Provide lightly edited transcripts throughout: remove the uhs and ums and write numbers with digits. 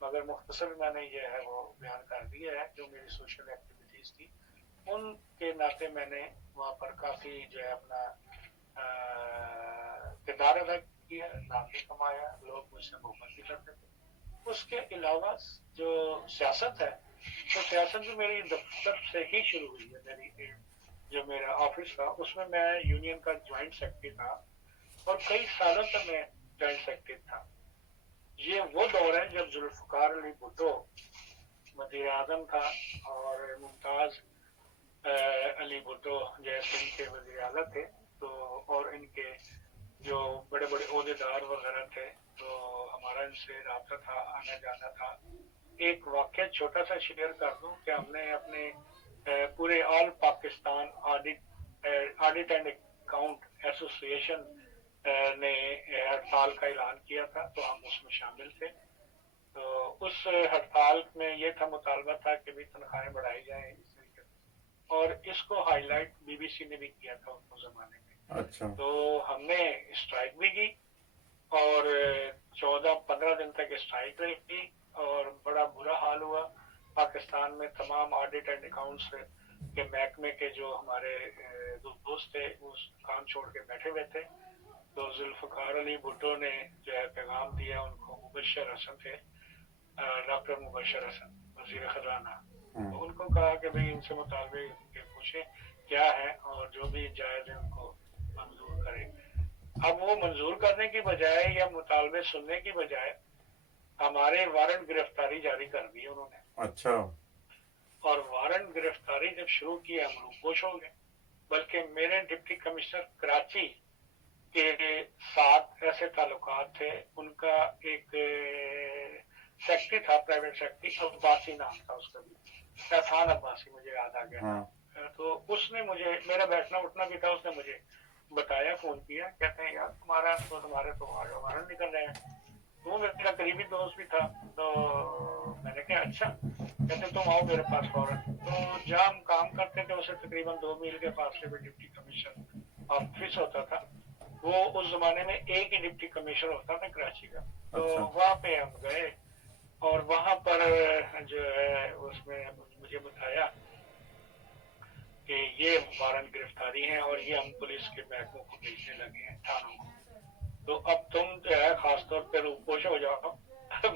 مگر مختصر میں نے یہ ہے وہ بیان کر دیا ہے جو میری سوشل ایکٹیویٹیز تھی. ان کے ناطے میں نے وہاں پر کافی جو ہے اپنا کردار ادا کیا, نام بھی کمایا, لوگ مجھ سے محبت بھی کرتے تھے. اس کے علاوہ جو سیاست ہے تو سیاست بھی میری دفتر سے ہی شروع ہوئی ہے. میری جو میرا آفس تھا اس میں میں یونین کا جوائنٹ سیکرٹری تھا اور کئی سالوں تک میں جوائنٹ سیکرٹری تھا. یہ وہ دور ہے جب ذوالفقار علی بھٹو وزیر اعظم تھا اور ممتاز علی بھٹو جو سندھ کے وزیر اعلیٰ تھے. تو اور ان کے جو بڑے بڑے عہدیدار وغیرہ تھے تو ہمارا ان سے رابطہ تھا, آنا جانا تھا. ایک واقعہ چھوٹا سا شیئر کر دوں کہ ہم نے اپنے پورے آل پاکستان آڈٹ اینڈ اکاؤنٹ ایسوسی ایشن نے ہڑتال کا اعلان کیا تھا تو ہم اس میں شامل تھے. تو اس ہڑتال میں یہ تھا, مطالبہ تھا کہ بھی تنخواہیں بڑھائی جائیں اس طریقے سے, اور اس کو highlight B B C نے بھی کیا تھا اس زمانے میں. اچھا. تو ہم نے اسٹرائک بھی کی اور 14-15 دن تک اسٹرائک رہی اور بڑا برا حال ہوا پاکستان میں. تمام آڈٹ اینڈ اکاؤنٹس کے محکمے کے جو ہمارے دوست تھے وہ کام چھوڑ کے بیٹھے ہوئے تھے. تو ذوالفقار علی بھٹو نے جو ہے پیغام دیا ان کو, مبشر حسن تھے, ڈاکٹر مبشر حسن وزیر خزانہ. تو ان کو کہا کہ بھئی ان سے مطالبے کے پوچھیں کیا ہے اور جو بھی جائز ہے ان کو منظور کریں. اب وہ منظور کرنے کی بجائے یا مطالبے سننے کی بجائے ہمارے وارنٹ گرفتاری جاری کر دی انہوں نے. اچھا. اور وارنٹ گرفتاری جب شروع کی ہم روپوش ہو گئے. بلکہ میرے ڈپٹی کمشنر کراچی کے ساتھ ایسے تعلقات تھے. ان کا ایک سیکرٹری تھا, پرائیویٹ سیکرٹری, عباسی نام تھا اس کا بھی, احسان عباسی, مجھے یاد آ گیا. تو اس نے مجھے, میرا بیٹھنا اٹھنا بھی تھا, اس نے مجھے بتایا, فون کیا, کہتے ہیں یار تمہارے تو وارنٹ نکل رہے ہیں. تو میرا قریبی دوست بھی تھا. تو میں نے کہا اچھا, کہتے تم آؤ میرے پاس فوراً. تو جہاں ہم کام کرتے تھے اسے تقریباً 2 میل کے فاصلے پہ ڈپٹی کمشنر آفس ہوتا تھا. وہ اس زمانے میں ایک ہی ڈپٹی کمشنر ہوتا تھا کراچی کا. تو وہاں پہ ہم گئے اور وہاں پر جو ہے اس میں مجھے بتایا کہ یہ وارنٹ گرفتاری ہیں اور یہ ہم پولیس کے محکموں کو بھیجنے لگے ہیں, تھانوں کو. تو اب تم جو ہے خاص طور پہ روپوش ہو جاؤ,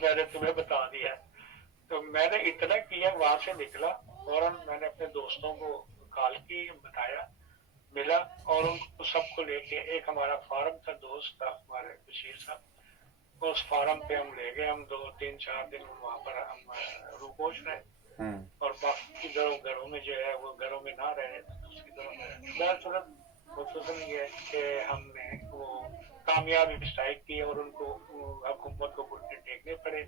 میں نے تمہیں بتا دیا. تو میں نے اتنا کیا, وہاں سے نکلا فوراً میں نے اپنے دوستوں کو کال کی, بتایا, ملا اور ان کو سب کو لے کے ایک ہمارا فارم تھا, دوست تھا ہمارے بشیر صاحب, اس فارم پہ ہم لے گئے. ہم 2-3-4 دن وہاں پر ہم روپوش رہے اور باقی گھروں میں جو ہے وہ گھروں میں نہ رہے, دوسری گھروں میں رہے. بہرصورت خصوصاً یہ کہ ہم نے وہ کامیاب اسٹرائک کی اور ان کو حکومت کو گھٹنے ٹیکنے پڑے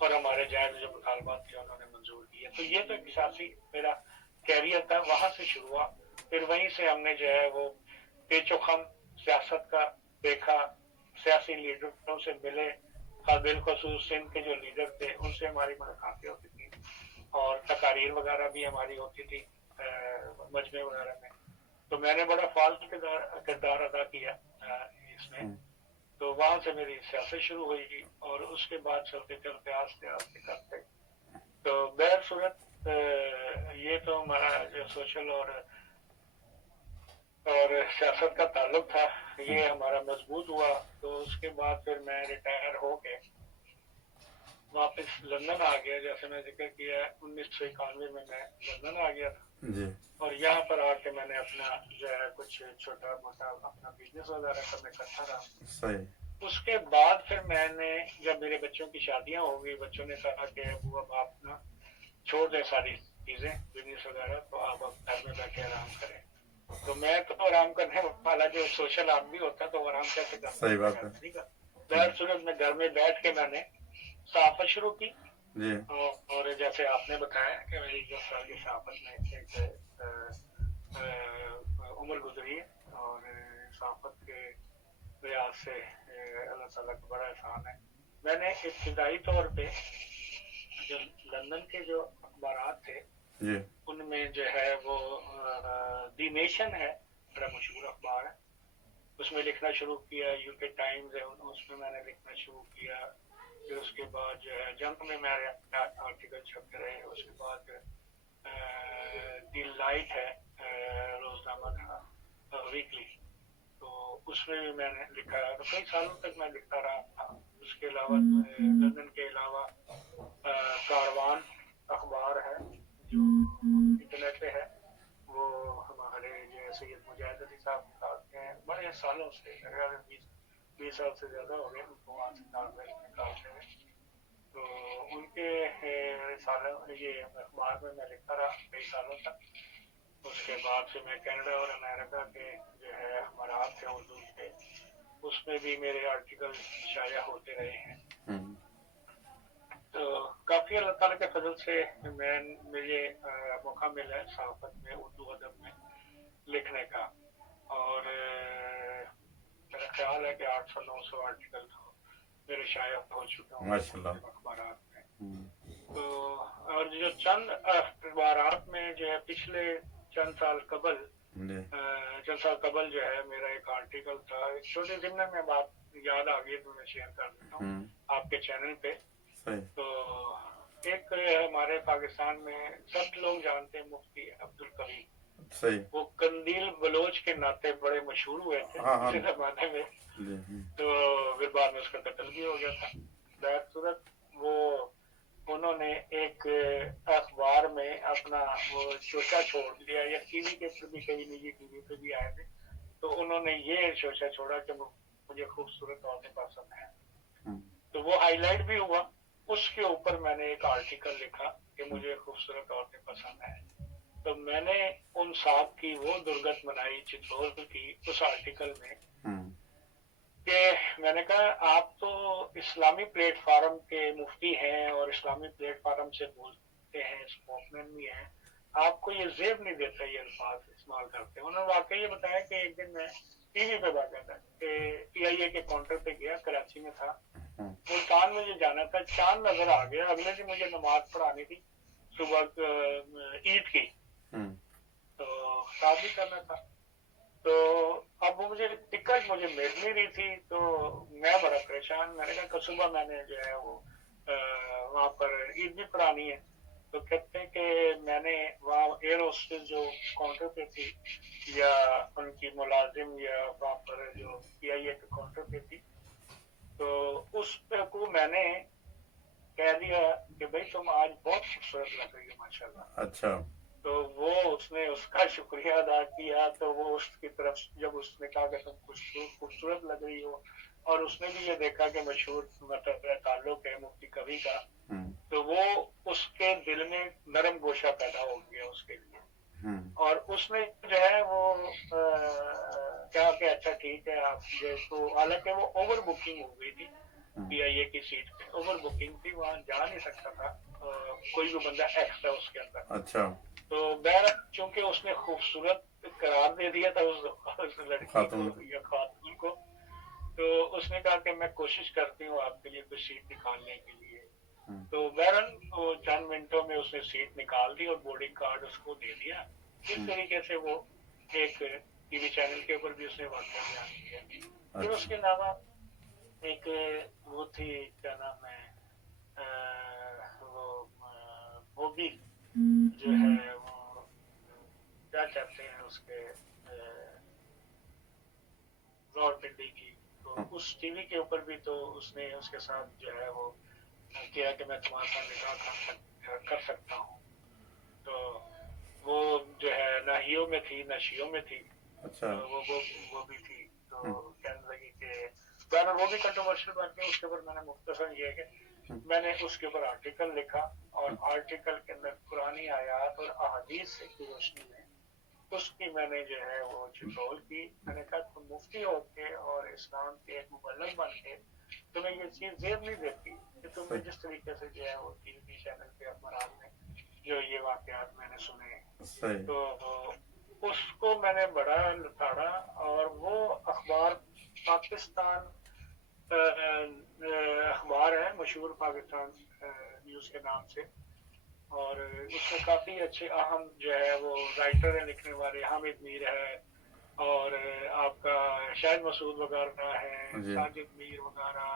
اور ہمارے جائز جو مطالبات تھے انہوں نے منظور کیے. تو یہ تو ایک سیاسی میرا کیریئر تھا, وہاں سے شروع ہوا. پھر وہیں سے ہم نے جو ہے وہ پیچ و خم سیاست کا دیکھا, سیاسی لیڈروں سے ملے, بالخصوص سندھ کے جو لیڈر تھے ان سے ہماری ملاقاتیں ہوتی تھی اور تقاریر وغیرہ بھی ہماری ہوتی تھی مجمع وغیرہ میں. تو میں نے بڑا فعال کردار ادا کیا اس میں. تو وہاں سے میری سیاست شروع ہوئی اور اس کے بعد چلتے چلتے آستے آستے کرتے. تو بہر صورت یہ تو ہمارا جو سوشل اور سیاست کا تعلق تھا, یہ ہمارا مضبوط ہوا. تو اس کے بعد پھر میں ریٹائر ہو کے واپس لندن آ گیا. جیسے میں ذکر کیا 1991 میں لندن آ گیا تھا اور یہاں پر آ کے میں نے اپنا جو ہے کچھ چھوٹا موٹا اپنا بزنس وغیرہ کرنے کرتا رہا. اس کے بعد پھر میں نے جب میرے بچوں کی شادیاں ہو گئی, بچوں نے کہا کہ ابو اب آپ نا چھوڑ دیں ساری چیزیں بزنس وغیرہ, تو آپ اب گھر میں بیٹھے آرام کریں. تو میں تو آرام کرنے والا جو سوشل آدمی ہوتا ہے تو وہ آرام کیسے کرتا, صحیح بات ہے. بہر صورت میں گھر میں بیٹھ کے میں نے صحافت شروع کی. اور جیسے آپ نے بتایا کہ میری 10 سال کی صحافت میں ایک عمر گزری ہے اور صحافت کے لحاظ سے اللہ تعالیٰ کا بڑا احسان ہے. میں نے ابتدائی طور پہ جو لندن کے جو اخبارات تھے ان میں جو ہے وہ دی نیشن ہے, بڑا مشہور اخبار ہے, اس میں لکھنا شروع کیا. یو کے ٹائمز ہے, اس میں میں نے لکھنا شروع کیا. پھر اس کے بعد جو ہے جنگ میں میرے آرٹیکل چھپتے رہے. اس کے بعد دی لائٹ ہے روزنامہ تھا ویکلی, تو اس میں بھی میں نے لکھا ہے. تو کئی سالوں تک میں لکھتا رہا تھا. اس کے علاوہ لندن کے علاوہ کاروان اخبار ہے جو انٹرنیٹ پہ ہے, وہ ہمارے جو سید مجاہد علی صاحب نکالتے ہیں بڑے سالوں سے, 20 سال سے زیادہ ہو گئے ان کو وہاں سے نکالتے ہیں. تو ان کے سالوں یہ اخبار میں لکھتا رہا کئی سالوں تک. اس کے بعد سے میں کینیڈا اور امریکہ کے جو ہے اخبارات تھے اردو کے, اس میں بھی میرے آرٹیکل شائع ہوتے رہے ہیں. تو کافی اللہ تعالیٰ کے فضل سے مجھے موقع ملا ہے صحافت میں, اردو ادب میں لکھنے کا. اور میرا خیال ہے کہ 800-900 آرٹیکل میرے شائع ہو چکے ہوں گے اخبارات میں. تو اور جو چند اخبارات میں جو ہے پچھلے چند سال قبل جو ہے میرا ایک آرٹیکل تھا, ایک چھوٹی ضمن میں بات یاد آ گئی تو میں شیئر کر دیتا ہوں آپ کے چینل پہ. تو ایک ہمارے پاکستان میں سب لوگ جانتے ہیں مفتی عبدالقوی, وہ قندیل بلوچ کے ناطے بڑے مشہور ہوئے تھے اسی زمانے میں. تو پھر بعد میں اس کا قتل بھی ہو گیا تھا. بہرصورت وہ انہوں نے ایک اخبار میں اپنا وہ شوشہ چھوڑ دیا, یا ٹی وی کے اوپر بھی کئی نجی ٹی وی پہ بھی آئے تھے. تو انہوں نے یہ شوشہ چھوڑا کہ مجھے خوبصورت عورتیں پسند ہیں. تو وہ ہائی لائٹ بھی ہوا. اس کے اوپر میں نے ایک آرٹیکل لکھا کہ مجھے خوبصورت عورتیں پسند ہیں. تو میں نے ان صاحب کی وہ درگت منائی چترول کی اس آرٹیکل میں کہ میں نے کہا آپ تو اسلامی پلیٹ فارم کے مفتی ہیں اور اسلامی پلیٹ فارم سے بولتے ہیں, اسپوکمین بھی ہیں, آپ کو یہ زیب نہیں دیتا یہ الفاظ استعمال کرتے ہیں. انہوں نے واقعی یہ بتایا کہ ایک دن میں ٹی وی پہ بات کرتا کہ PIA کے کاؤنٹر پہ گیا, کراچی میں تھا, ملتان مجھے جانا تھا, چاند نظر آ گیا. اگلے دن مجھے نماز پڑھانی تھی صبح عید کی, تو شادی کرنا تھا. تو اب وہ مجھے ٹکٹ مل نہیں رہی تھی. تو میں بڑا پریشان, میں نے کہا کہ صبح میں نے جو ہے وہ وہاں پر عید بھی پڑھانی ہے. تو کہتے ہیں کہ میں نے وہاں ایئر ہوسٹس جو کاؤنٹر پہ تھی یا ان کی ملازم یا وہاں پر جو PIA کے کاؤنٹر پہ تھی, تو اس پہ کو میں نے کہہ دیا کہ بھائی تم آج بہت خوبصورت لگ رہی ہو ماشاء اللہ. اچھا. تو وہ اس نے اس کا شکریہ ادا کیا. تو وہ اس کی طرف جب اس نے کہا کہ تم خوبصورت لگ رہی ہو, اور اس نے بھی یہ دیکھا کہ مشہور مطلب تعلق ہے مفتی قوی کا, تو وہ اس کے دل میں نرم گوشہ پیدا ہو گیا اس کے لیے. اور اس نے جو ہے وہ کہا کہ اچھا ٹھیک ہے آپ جو, تو حالانکہ وہ اوور بکنگ ہو گئی تھی PIA کی سیٹ پہ, اوور بکنگ تھی, وہاں جا نہیں سکتا تھا کوئی بھی بندہ ایکسٹرا اس کے اندر. اچھا. تو بہر چونکہ اس نے خوبصورت قرار دے دیا تھا اس لڑکی کو یا خاتون کو, تو اس نے کہا کہ میں کوشش کرتی ہوں آپ کے لیے کوئی سیٹ نکالنے کے لیے. تو بہرحال چند منٹوں میں اس نے سیٹ نکال دی اور بورڈنگ کارڈ اس کو دے دیا. اس طریقے سے وہ ایک ٹی وی چینل کے اوپر بھی اس نے واقعہ بیان کیا. پھر اس کے علاوہ ایک وہ تھی کیا نام ہے وہ بھی جو ہے وہ کیا کہتے ہیں اس کے زور پنڈی کی, تو اس ٹی وی کے اوپر بھی تو اس نے اس کے ساتھ جو ہے وہ کیا کہ میں تمہارے ساتھ نکاح کر سکتا ہوں. تو وہ جو ہے نہ ہیوں میں تھی نہ شیوں میں تھی. اچھا. وہ بھی تھی. تو کہنے لگی کہ وہ بھی کنٹروورشل بن گئی. اس کے اوپر میں نے مختصر یہ کہ میں نے اس کے اوپر آرٹیکل لکھا, اور آرٹیکل کے اندر قرآنی آیات اور احادیث کی روشنی میں اس کی میں نے جو ہے وہ چٹول کی. میں نے کہا تم مفتی ہو کے اور اسلام کے ایک مبلغ بن کے تمہیں یہ چیز زیب نہیں دیتی کہ تم نے جس طریقے سے جو ہے وہ ٹی وی چینل پہ اخبارات میں جو یہ واقعات میں نے سنے, تو اس کو میں نے بڑا لتاڑا. اور وہ اخبار پاکستان اخبار ہے مشہور پاکستان نیوز کے نام سے, اور اس میں کافی اچھے اہم جو ہے وہ رائٹر ہیں لکھنے والے. حامد میر ہے, اور آپ کا شاہد مسعود وغیرہ ہے, ساجد میر وغیرہ,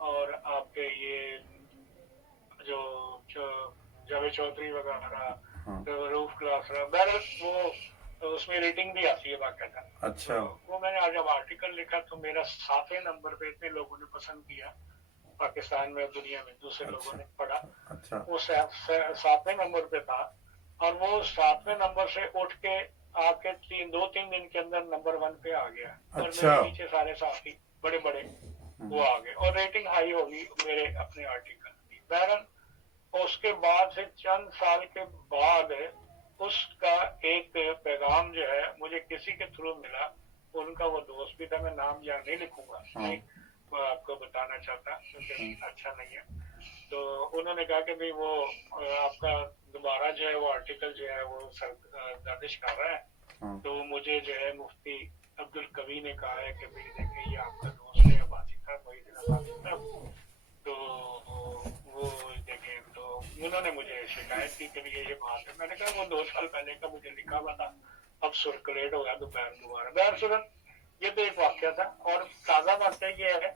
اور آپ کے یہ جو جاوید چودھری وغیرہ ہاں روف کلاس بہرحال وہ اس میں ریٹنگ بھی آتی ہے باقاعدہ. اچھا تو وہ میں نے جب آرٹیکل لکھا تو میرا 7ویں نمبر پہ اتنے لوگوں نے پسند کیا پاکستان میں دنیا میں دوسرے لوگوں نے پڑھا. اچھا وہ 7ویں نمبر پہ تھا اور وہ 7ویں نمبر سے اٹھ کے آ کے 2-3 دن کے اندر نمبر 1 پہ آ گیا. اور اچھا میرے نیچے سارے ساتھی بڑے بڑے وہ آ گئے اور ریٹنگ ہائی ہوگی میرے اپنے آرٹیکل کی. بہرحال اس کے بعد سے چند سال کے بعد اس کا ایک پیغام جو ہے مجھے کسی کے تھرو ملا. ان کا وہ دوست بھی تھا, میں نام یہاں نہیں لکھوں گا, نہیں وہ آپ کو بتانا چاہتا کیونکہ اچھا نہیں ہے. تو انہوں نے کہا کہ بھئی وہ آپ کا دوبارہ جو ہے وہ آرٹیکل جو ہے وہ گردش کر رہا ہے. تو مجھے جو ہے مفتی عبدالقوی نے کہا ہے کہ بھئی دیکھیں یہ آپ کا دوست ہے عباسی صاحب, محی الدین عباسی صاحب, تو وہ دیکھیں. تو انہوں نے مجھے شکایت کی کہ یہ بات ہے. میں نے کہا وہ 2 سال پہلے کا مجھے لکھا ہوا تھا, اب سرکولیٹ ہو گیا دوپہر دوبارہ. بہرصورت یہ تو ایک واقعہ تھا. اور تازہ واقعہ یہ ہے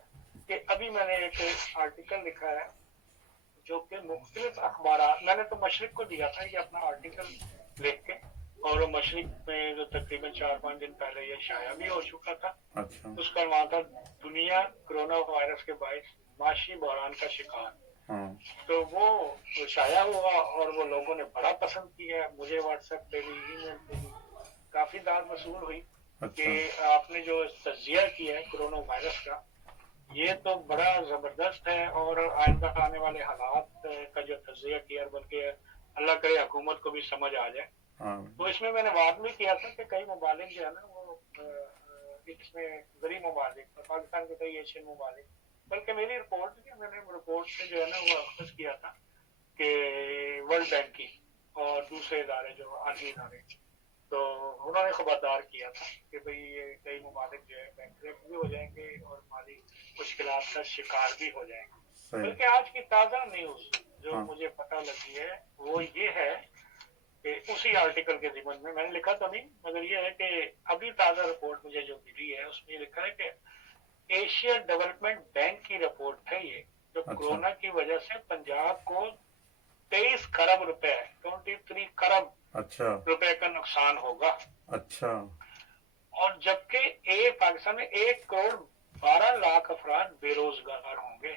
کہ ابھی میں نے ایک آرٹیکل لکھا ہے جو کہ مختلف اخبارات, میں نے تو مشرق کو دیا تھا یہ اپنا آرٹیکل لکھ کے, اور وہ مشرق میں جو تقریباً 4-5 دن پہلے یہ شائع بھی ہو چکا تھا. اچھا اس کا عنوان تھا دنیا کرونا وائرس کے باعث معاشی بحران کا شکار. تو وہ شائع ہوا اور وہ لوگوں نے بڑا پسند کیا. مجھے واٹس ایپ پہ بھی ای میل پہ بھی کافی داد وصول ہوئی کہ آپ نے جو تجزیہ کیا ہے کرونا وائرس کا یہ تو بڑا زبردست ہے, اور آئندہ آنے والے حالات کا جو تجزیہ کیا, بلکہ اللہ کرے حکومت کو بھی سمجھ آ جائے. تو اس میں نے وعد بھی کیا تھا کہ کئی ممالک جو ہے نا وہ اس میں غریب ممالک, پاکستان کے کئی ایشین ممالک, بلکہ میری رپورٹ میں نے رپورٹ سے جو ہے نا وہ اخذ کیا تھا کہ ورلڈ بینک کی اور دوسرے ادارے جو عالمی ادارے, تو انہوں نے خبردار کیا تھا کہ بھئی یہ کئی ممالک جو ہے بینکرپٹ بھی ہو جائیں گے اور مالی مشکلات کا شکار بھی ہو جائیں گے. بلکہ آج کی تازہ نیوز جو مجھے پتہ لگی ہے وہ یہ ہے کہ اسی آرٹیکل کے ضمن میں نے لکھا تو نہیں, مگر یہ ہے کہ ابھی تازہ رپورٹ مجھے جو ملی ہے اس میں یہ لکھا ہے کہ ایشیا ڈیولپمنٹ بینک کی رپورٹ ہے یہ, جو کورونا کی وجہ سے پنجاب کو 23 کروڑ روپے 23 کروڑ روپے کا نقصان ہوگا. اچھا اور جبکہ پاکستان میں 1 کروڑ 12 لاکھ افراد بے روزگار ہوں گے.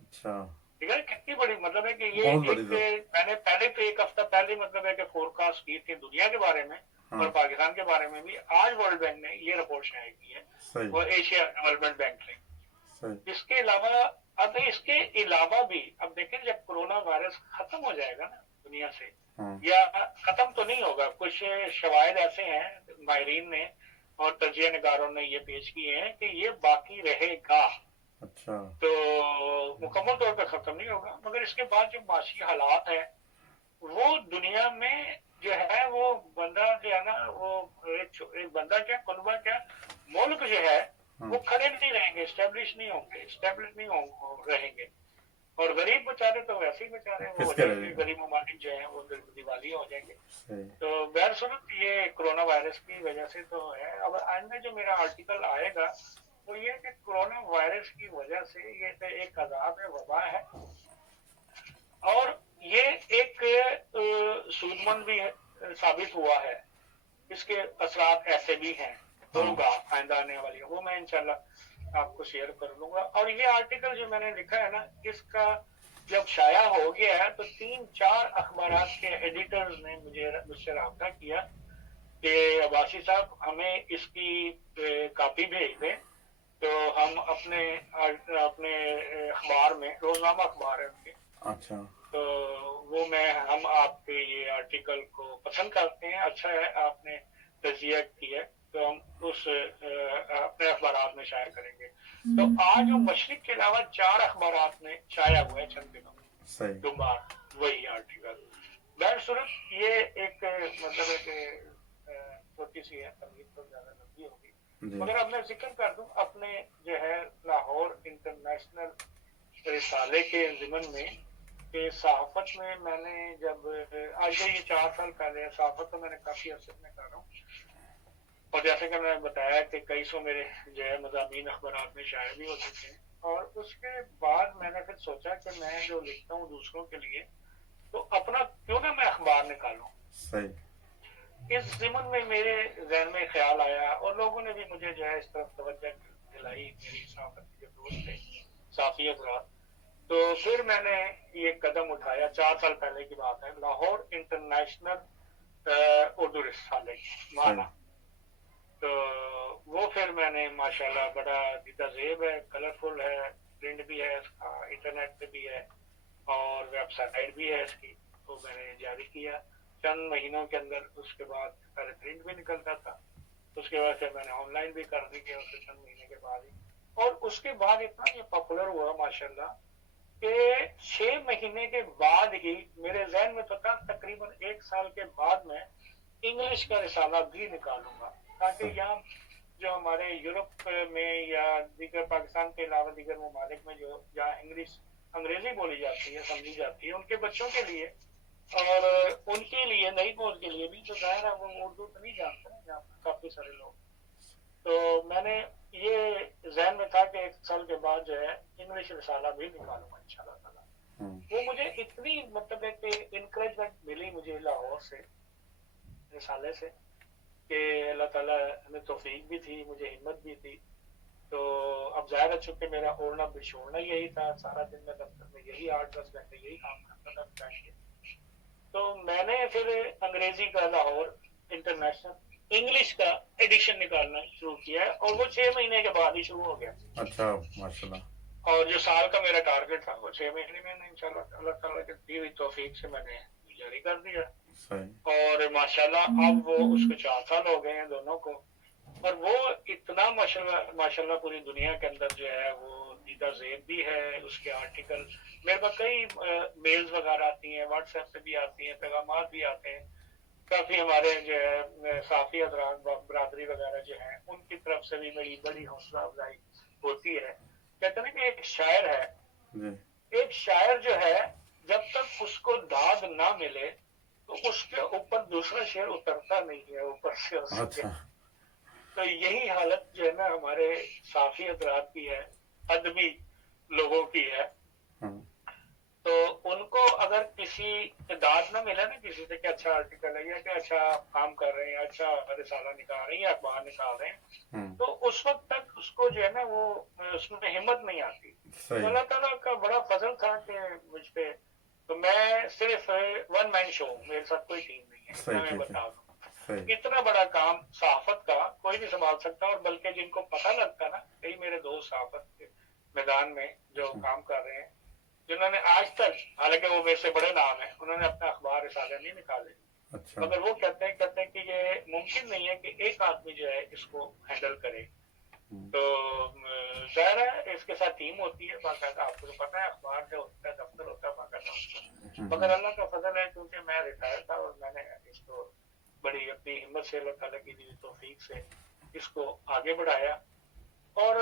اچھا ٹھیک ہے, کتنی بڑی مطلب ہے کہ یہ میں نے پہلے تو 1 ہفتہ پہلے مطلب ہے کہ فور کاسٹ کی تھی دنیا کے بارے میں اور پاکستان کے بارے میں بھی. آج ورلڈ بینک نے یہ رپورٹ شائع کی ہے, وہ ایشیا ڈیولپمنٹ بینک نے. اس کے علاوہ اب اس کے علاوہ بھی اب دیکھیں جب کرونا وائرس ختم ہو جائے گا نا دنیا سے, یا ختم تو نہیں ہوگا, کچھ شواہد ایسے ہیں ماہرین نے اور تجزیہ نگاروں نے یہ پیش کیے ہیں کہ یہ باقی رہے گا. اچھا تو مکمل طور پہ ختم نہیں ہوگا, مگر اس کے بعد جو معاشی حالات ہیں وہ دنیا میں جو ہے وہ بندہ جو ہے نا وہ ایک بندہ کیا کنبہ کیا ملک جو ہے وہ کھڑے نہیں رہیں گے, اسٹیبلش نہیں ہوں گے, رہیں گے. اور غریب بیچارے تو ویسے ہی بیچارے وہ ہو جائیں گے, غریب ممالک جو ہیں وہ دیوالیہ ہو جائیں گے. تو بہرصورت یہ کرونا وائرس کی وجہ سے تو ہے. اب آئندہ جو میرا آرٹیکل آئے گا وہ یہ کہ کرونا وائرس کی وجہ سے یہ ایک عذاب وبا ہے اور یہ ایک سود مند بھی ثابت ہوا ہے. اس کے اثرات ایسے بھی ہیں, ہوگا آئندہ آنے والی, وہ میں انشاءاللہ آپ کو شیئر کر لوں گا. اور یہ آرٹیکل جو میں نے لکھا ہے نا اس کا جب شائع ہو گیا ہے تو 3-4 اخبارات کے ایڈیٹرز نے مجھ سے رابطہ کیا کہ عباسی صاحب ہمیں اس کی کاپی بھیج دیں, تو ہم اپنے اخبار میں, روزنامہ اخبار ہے ان کے, اچھا تو وہ ہم آپ کے یہ آرٹیکل کو پسند کرتے ہیں, اچھا ہے آپ نے تجزیہ کیا ہے, تو ہم اس اپنے اخبارات میں شائع کریں گے. تو آج وہ مشرق کے علاوہ 4 اخبارات میں شائع ہوا ہے چند دنوں میں دوبار وہی آرٹیکل. بہرصورت یہ ایک مطلب ہے کہ چھوٹی سی ہے, تمہید تو زیادہ لمبی ہوگی, مگر اب میں ذکر کر دوں اپنے جو ہے لاہور انٹرنیشنل رسالے کے ضمن میں کہ صحافت میں نے جب آج سے یہ 4 سال پہلے, صحافت تو میں نے کافی عرصے میں کر رہا ہوں, اور جیسے کہ میں نے بتایا کہ کئی سو میرے جو ہے مضامین اخبارات میں شائع بھی ہو چکے ہیں, اور اس کے بعد میں نے پھر سوچا کہ میں جو لکھتا ہوں دوسروں کے لیے تو اپنا کیوں نہ میں اخبار نکالوں. صحیح. اس ضمن میں میرے ذہن میں خیال آیا اور لوگوں نے بھی مجھے جو ہے اس طرف توجہ دلائی, میری صحافت کے جو دوست تھے صحافی حضرات. تو پھر میں نے یہ قدم اٹھایا, 4 سال پہلے کی بات ہے, لاہور انٹرنیشنل اردو رسالے مانا. تو وہ پھر میں نے ماشاءاللہ بڑا دیدہ زیب ہے, کلرفل ہے, پرنٹ بھی ہے اس کا, انٹرنیٹ پہ بھی ہے اور ویب سائٹ بھی ہے اس کی. تو میں نے جاری کیا چند مہینوں کے اندر. اس کے بعد پہلے پرنٹ بھی نکلتا تھا, اس کے بعد پھر میں نے آن لائن بھی کر دی اس سے چند مہینے کے بعد ہی. اور اس کے بعد اتنا یہ پاپولر ہوا ماشاءاللہ کہ 6 مہینے کے بعد ہی میرے ذہن میں تو تھا تقریباً 1 سال کے بعد میں انگلش کا رسالہ بھی نکالوں گا, تاکہ یہاں جو ہمارے یورپ میں یا دیگر پاکستان کے علاوہ دیگر ممالک میں جو جہاں انگریزی بولی جاتی ہے, سمجھی جاتی ہے, ان کے بچوں کے لیے اور ان کے لیے نئی فوج کے لیے بھی, جو ظاہر ہے وہ اردو تو نہیں جانتے یہاں کافی سارے لوگ. تو میں نے یہ ذہن میں تھا کہ 1 سال کے بعد جو ہے انگلش رسالہ بھی نکالوں گا انشاءاللہ تعالیٰ. وہ مجھے اتنی مطلب ہے کہ انکریجمنٹ ملی مجھے لاہور سے رسالے سے کہ اللہ تعالیٰ نے توفیق بھی تھی, مجھے ہمت بھی تھی. تو اب ظاہر ہے چونکہ میرا اوڑھنا بچھوڑنا یہی تھا, سارا دن میں دفتر میں یہی 8-10 گھنٹے یہی کام کرتا تھا بیٹھ کے. تو میں نے پھر انگریزی کا لاہور انٹرنیشنل انگلش کا ایڈیشن نکالنا شروع کیا ہے, اور وہ 6 مہینے کے بعد ہی شروع ہو گیا. اچھا ماشاءاللہ. اور جو سال کا میرا ٹارگیٹ تھا وہ 6 مہینے میں انشاءاللہ اللہ تعالیٰ کی دی ہوئی توفیق سے میں نے جاری کر دیا. اور ماشاءاللہ اب وہ اس کو 4 سال ہو گئے ہیں دونوں کو, اور وہ اتنا ماشاءاللہ پوری دنیا کے اندر جو ہے وہ دیدہ زیب بھی ہے. اس کے آرٹیکل میرے پاس کئی میلز وغیرہ آتی ہیں, واٹس ایپ پہ بھی آتی ہیں, پیغامات بھی آتے ہیں. کافی ہمارے جو ہے صحافی حضرات برادری وغیرہ جو ہیں ان کی طرف سے بھی میری بڑی حوصلہ افزائی ہوتی ہے. کہتے ہیں کہ ایک شاعر ہے, ایک شاعر جو ہے جب تک اس کو داد نہ ملے تو اس کے اوپر دوسرا شعر اترتا نہیں ہے اوپر سے. تو یہی حالت جو ہے نا ہمارے صحافی حضرات کی ہے, ادبی لوگوں کی ہے. تو ان کو اگر کسی داد نہ ملے نا کسی سے کہ اچھا آرٹیکل ہے یا کہ اچھا کام کر رہے ہیں, اچھا رسالہ نکال رہے ہیں یا اخبار نکال رہے ہیں, تو اس وقت تک اس کو جو ہے نا وہ اس میں ہمت نہیں آتی. تو اللہ تعالیٰ کا بڑا فضل تھا کہ مجھ پہ, تو میں صرف 1 مین شو, میرے ساتھ کوئی ٹیم نہیں ہے, اتنا میں بتا دوں. اتنا بڑا کام صحافت کا کوئی نہیں سنبھال سکتا. اور بلکہ جن کو پتہ لگتا نا, کئی میرے دوست صحافت کے میدان میں جو کام کر رہے ہیں, جنہوں نے آج تک, حالانکہ وہ میرے سے بڑے نام ہیں, انہوں نے اپنا اخبار رسالے نہیں نکالے, مگر وہ کہتے ہیں کہ یہ ممکن نہیں ہے کہ ایک آدمی جو ہے اس کو ہینڈل کرے. تو ظاہر ہے اس کے ساتھ ٹیم ہوتی ہے باقاعدہ, آپ کو تو پتہ ہے اخبار جو ہوتا ہے دفتر ہوتا ہے باقاعدہ. مگر اللہ کا فضل ہے کیونکہ میں ریٹائر تھا اور میں نے اس کو بڑی اپنی ہمت سے اللہ تعالیٰ کی توفیق سے اس کو آگے بڑھایا. اور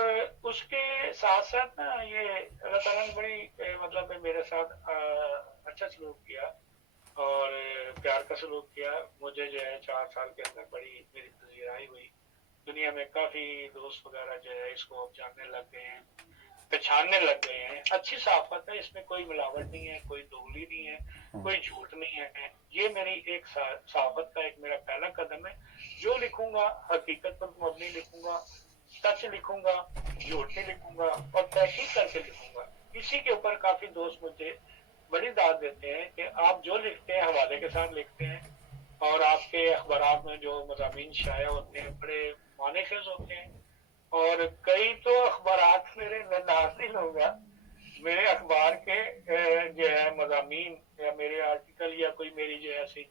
اس کے ساتھ ساتھ نا یہ اللہ تعالیٰ نے بڑی مطلب میرے ساتھ اچھا سلوک کیا اور پیار کا سلوک کیا. مجھے جو ہے 4 سال کے اندر بڑی میری پذیرائی ہوئی. دنیا میں کافی دوست وغیرہ جو ہے اس کو اب جاننے لگ گئے ہیں, پہچاننے لگ گئے ہیں. اچھی صحافت ہے, اس میں کوئی ملاوٹ نہیں ہے, کوئی دوغلی نہیں ہے, کوئی جھوٹ نہیں ہے. یہ میری ایک صحافت کا ایک میرا پہلا قدم ہے. جو لکھوں گا حقیقت پر مبنی لکھوں گا, سچ لکھوں گا, جھوٹ نہیں لکھوں گا, اور تحقیق کر کے لکھوں گا. اسی کے اوپر کافی دوست مجھے بڑی داد دیتے ہیں کہ آپ جو لکھتے ہیں حوالے کے ساتھ لکھتے ہیں, اور آپ کے اخبارات میں جو مضامین شائع ہوتے ہیں بڑے معنی خیز ہوتے ہیں. اور کئی تو اخبارات میرے ناظرین ہوگا, میرے اخبار کے جو ہے مضامین یا میرے آرٹیکل یا کوئی میری جو ہے ایسی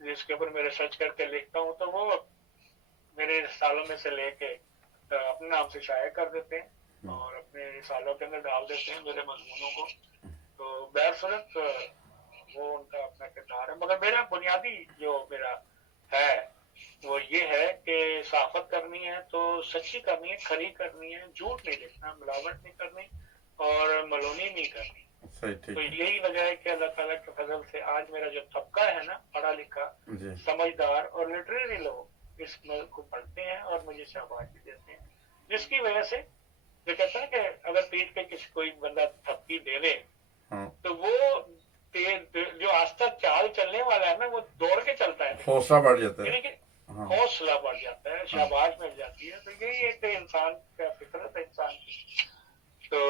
جس کے اوپر میں ریسرچ کر کے لکھتا ہوں, تو وہ میرے رسالوں میں سے لے کے اپنے نام سے شائع کر دیتے ہیں اور اپنے رسالوں کے اندر ڈال دیتے ہیں میرے مضمونوں کو. تو بہرصورت وہ ان کا اپنا کردار ہے. مگر میرا بنیادی جو میرا ہے وہ یہ ہے کہ صحافت کرنی ہے تو سچی کرنی ہے, کھری کرنی ہے, جھوٹ نہیں لکھنا, ملاوٹ نہیں کرنی اور ملونی نہیں کرنی. تو یہی وجہ ہے کہ اللہ تعالیٰ کے فضل سے آج میرا جو طبقہ ہے نا, پڑھا لکھا سمجھدار اور لٹریری لوگ اس ملک کو پڑھتے ہیں اور مجھے شاباشی دیتے ہیں, جس کی وجہ سے جو کہتا ہے کہ اگر پیٹ پہ کسی کوئی بندہ تھپکی دے دے ہاں، تو وہ جو آستہ چال چلنے والا ہے نا وہ دوڑ کے چلتا ہے، حوصلہ بڑھ جاتا ہے. یعنی کہ ہاں حوصلہ بڑھ جاتا ہے، ہاں شاباش مل جاتی ہے. تو یہی ایک انسان کا فطرت ہے انسان کی. تو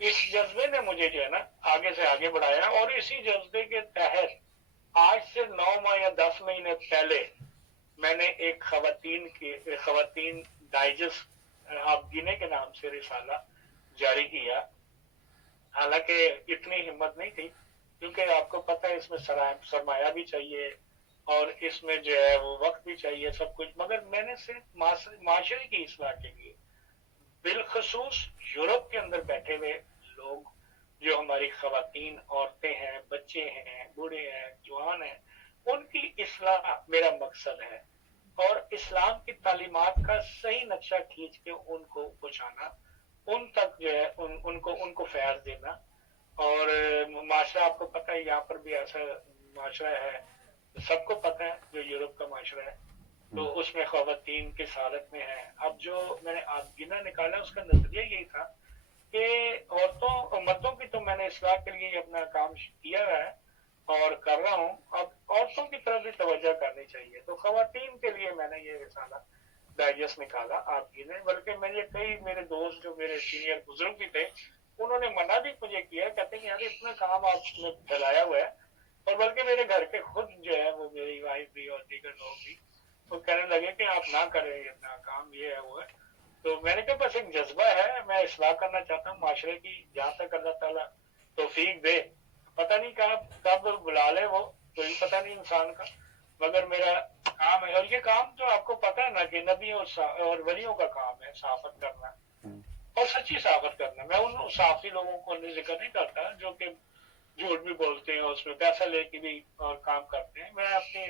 اس جذبے نے مجھے جو ہے نا آگے سے آگے بڑھایا، اور اسی جذبے کے تحت آج سے 9 ماہ یا 10 مہینے پہلے میں نے ایک خواتین ڈائجسٹ آپ گینے کے نام سے رسالہ جاری کیا. حالانکہ اتنی ہمت نہیں تھی، کیونکہ آپ کو پتہ ہے اس میں سرمایہ بھی چاہیے اور اس میں جو ہے وہ وقت بھی چاہیے سب کچھ. مگر میں نے صرف معاشرے کی اصلاح کے لیے، بالخصوص یورپ کے اندر بیٹھے ہوئے لوگ جو ہماری خواتین، عورتیں ہیں، بچے ہیں، بوڑھے ہیں، جوان ہیں، ان کی اصلاح میرا مقصد ہے، اور اسلام کی تعلیمات کا صحیح نقشہ کھینچ کے ان کو پہنچانا، ان تک جو ہے ان کو فیض دینا. اور معاشرہ آپ کو پتہ ہے یہاں پر بھی ایسا معاشرہ ہے، سب کو پتہ ہے جو یورپ کا معاشرہ ہے، تو اس میں خواتین کس حالت میں ہے. اب جو میں نے آبگینہ نکالا اس کا نظریہ یہی تھا کہ عورتوں مردوں کی تو میں نے اصلاح کے لیے اپنا کام کیا ہے اور کر رہا ہوں، اب عورتوں کی طرف بھی توجہ کرنی چاہیے. تو خواتین کے لیے میں نے یہ رسالہ ڈائجسٹ نکالا آبگینہ. بلکہ کئی میرے دوست جو میرے سینئر بزرگ بھی تھے انہوں نے منع بھی مجھے کیا، کہتے ہیں یار اتنا کام آپ نے پھیلایا ہوا ہے. اور بلکہ میرے گھر کے خود جو ہے وہ میری وائف بھی اور دیگر لوگ بھی وہ کہنے لگے کہ آپ نہ کریں اتنا کام، یہ ہے وہ ہے. تو میں نے کہا بس ایک جذبہ ہے، میں اصلاح کرنا چاہتا ہوں معاشرے کی، جہاں تک اللہ تعالیٰ توفیق دے. پتہ نہیں کب بلا لے، وہ کوئی پتہ نہیں انسان کا. مگر میرا کام ہے، اور یہ کام جو آپ کو پتہ ہے نا کہ نبیوں اور ولیوں کا کام ہے، صحافت کرنا اور سچی صحافت کرنا. میں ان صحافی لوگوں کو ذکر نہیں کرتا جو کہ جھوٹ بھی بولتے ہیں، اس میں پیسہ لے کے بھی اور کام کرتے ہیں. میں اپنے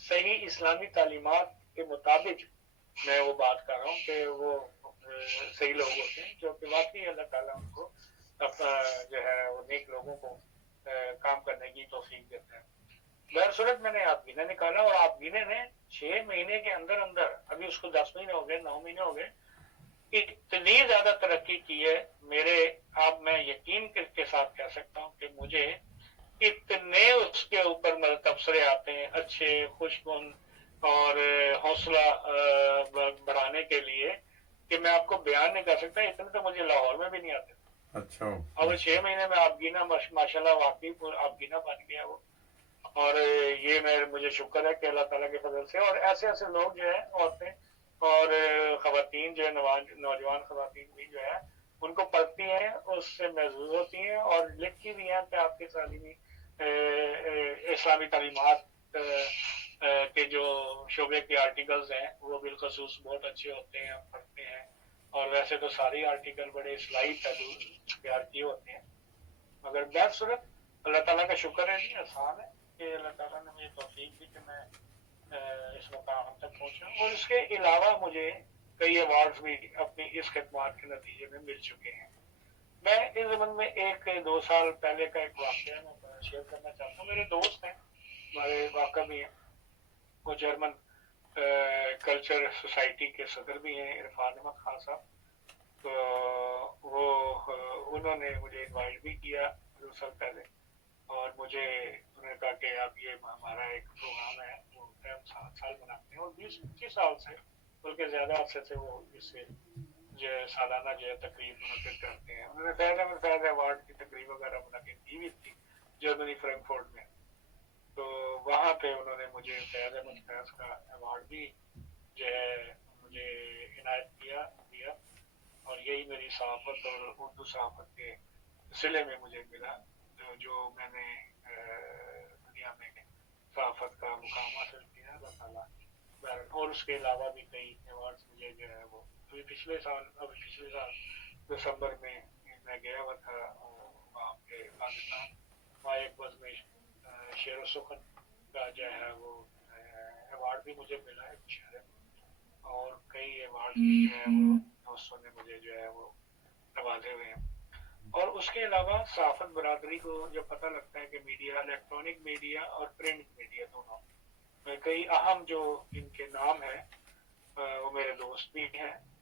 صحیح اسلامی تعلیمات کے مطابق میں وہ بات کر رہا ہوں کہ وہ صحیح لوگ ہوتے ہیں جو کہ واقعی اللہ تعالیٰ ان کو اپنا جو ہے وہ نیک لوگوں کو کام کرنے کی توفیق دیتا ہے. بہر صورت میں نے آبگینہ نکالا، اور آبگینہ نے 6 مہینے کے اندر اندر، ابھی اس کو 10 مہینے ہو گئے، 9 مہینے ہو گئے، اتنی زیادہ ترقی کی ہے میرے. اب میں یقین کے ساتھ کہہ سکتا ہوں کہ مجھے اتنے اس کے اوپر تبصرے آتے ہیں اچھے، خوشگن اور حوصلہ بڑھانے کے لیے کہ میں آپ کو بیان نہیں کر سکتا. اتنے تو مجھے لاہور میں بھی نہیں آتے. اچھا. اور 6 مہینے میں آبگینہ ماشاء اللہ واقعی آبگینہ بن گیا وہ. اور یہ مجھے شکر ہے کہ اللہ تعالیٰ کے فضل سے، اور ایسے لوگ جو ہیں عورتیں اور خواتین جو ہے نوجوان خواتین بھی جو ہے ان کو پڑھتی ہیں، اس سے محظوظ ہوتی ہیں اور لکھتی بھی ہیں کہ آپ کے تعلیمی اسلامی تعلیمات کے جو شعبے کے آرٹیکلز ہیں وہ بالخصوص بہت اچھے ہوتے ہیں، ہم پڑھتے ہیں. اور ویسے تو سارے آرٹیکل بڑے اصلاحی تیار کیے ہوتے ہیں. مگر بہر صورت اللہ تعالیٰ کا شکر ہے، نہیں آسان ہے کہ اللہ تعالیٰ نے مجھے توفیق دی کہ میں اس مقام تک پہنچا. اور اس کے علاوہ مجھے کئی ایوارڈز بھی اپنی اس خدمات کے نتیجے میں مل چکے ہیں. میں اس زمن میں 1-2 سال پہلے کا ایک واقعہ میں شیئر کرنا چاہتا ہوں. میرے دوست ہیں، ہمارے واقع بھی ہیں، وہ جرمن کلچر سوسائٹی کے صدر بھی ہیں، عرفان احمد خان صاحب. تو وہ انہوں نے مجھے انوائٹ بھی کیا 2 سال پہلے، اور مجھے انہوں نے کہا کہ اب یہ ہمارا ایک پروگرام ہے، وہ ہم 7 سال مناتے ہیں، اور 20-25 سال سے بلکہ زیادہ عرصے سے وہ اس سے جو سالانہ جو ہے تقریب منعقد کرتے ہیں. انہوں نے فیض ایوارڈ کی تقریب وغیرہ منعقد کی ہوئی تھی جرمنی فرینکفورٹ میں. تو وہاں پہ انہوں نے مجھے فیض احمد فیض کا ایوارڈ بھی جو ہے مجھے عنایت دیا. اور یہی میری صحافت اور اردو صحافت کے سلسلے میں مجھے ملا جو میں نے دنیا میں صحافت کا مقام حاصل کیا اللہ تعالیٰ. اور اس کے علاوہ بھی کئی ایوارڈز مجھے جو ہے وہ پچھلے سال دسمبر میں گیا ہوا تھا وہاں پہ پاکستان، وہاں ایک بز میں شعر و سخن کا جو ہے وہ ایوارڈ بھی مجھے ملا ہے شہر. اور کئی ایوارڈ بھی جو ہے وہ دوستوں نے مجھے جو ہے وہ نوازے ہوئے ہیں. اور اس کے علاوہ صحافت برادری کو جب پتہ لگتا ہے کہ میڈیا، الیکٹرانک میڈیا اور پرنٹ میڈیا دونوں کئی اہم جو ان کے نام ہیں وہ میرے دوست بھی ہیں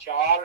4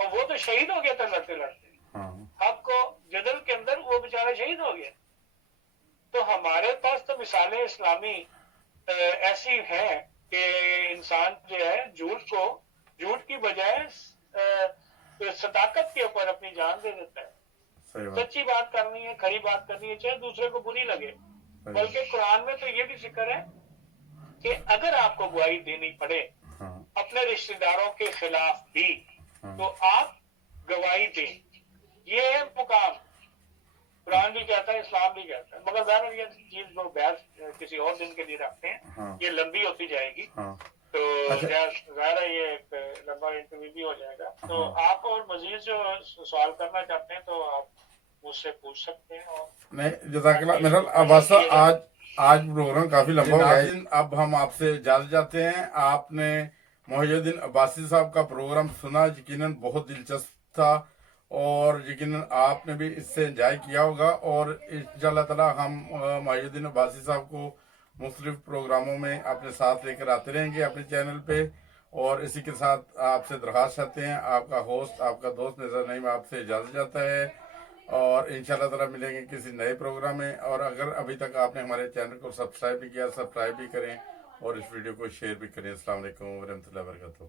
اور وہ تو شہید ہو گیا تھا لڑتے لڑتے، ہاں آپ کو جدل کے اندر وہ بیچارہ شہید ہو گیا. تو ہمارے پاس تو مثالیں اسلامی ایسی ہیں کہ انسان جو ہے جھوٹ کی بجائے صداقت کے اوپر اپنی جان دے دیتا ہے. صحیح بات. سچی بات کرنی ہے، کھری بات کرنی ہے، چاہے دوسرے کو بری لگے. بلکہ قرآن میں تو یہ بھی ذکر ہے کہ اگر آپ کو گواہی دینی پڑے ہاں اپنے رشتہ داروں کے خلاف بھی ہاں تو آپ گواہی دیں. یہ ہے مقام. قرآن بھی کہتا ہے، اسلام بھی کہتا ہے. مگر ظاہر یہ چیز وہ بحث کسی اور دن کے لیے رکھتے ہیں، ہاں یہ لمبی ہوتی جائے گی. ہاں. تو اچھا. ظاہر ہے یہ ایک لمبا انٹرویو بھی ہو جائے گا. تو ہاں. آپ اور مزید جو سوال کرنا چاہتے ہیں تو آپ مجھ سے پوچھ سکتے ہیں. اور نہیں جزاک اللہ میرا اباسا آج پروگرام کافی لمبا ہو گیا ہے. اب ہم آپ سے اجازت چاہتے ہیں. آپ نے محی الدین عباسی صاحب کا پروگرام سنا، یقیناً بہت دلچسپ تھا اور یقیناً آپ نے بھی اس سے انجوائے کیا ہوگا. اور انشاءاللہ تعالی ہم محی الدین عباسی صاحب کو مختلف پروگراموں میں اپنے ساتھ لے کر آتے رہیں گے اپنے چینل پہ. اور اسی کے ساتھ آپ سے درخواست کرتے ہیں، آپ کا ہوسٹ آپ کا دوست نظر نعیم آپ سے اجازت چاہتا ہے. اور انشاءاللہ تعالی ملیں گے کسی نئے پروگرام میں. اور اگر ابھی تک آپ نے ہمارے چینل کو سبسکرائب بھی کیا، سبسکرائب بھی کریں اور اس ویڈیو کو شیئر بھی کریں. السلام علیکم ورحمۃ اللہ وبرکاتہ.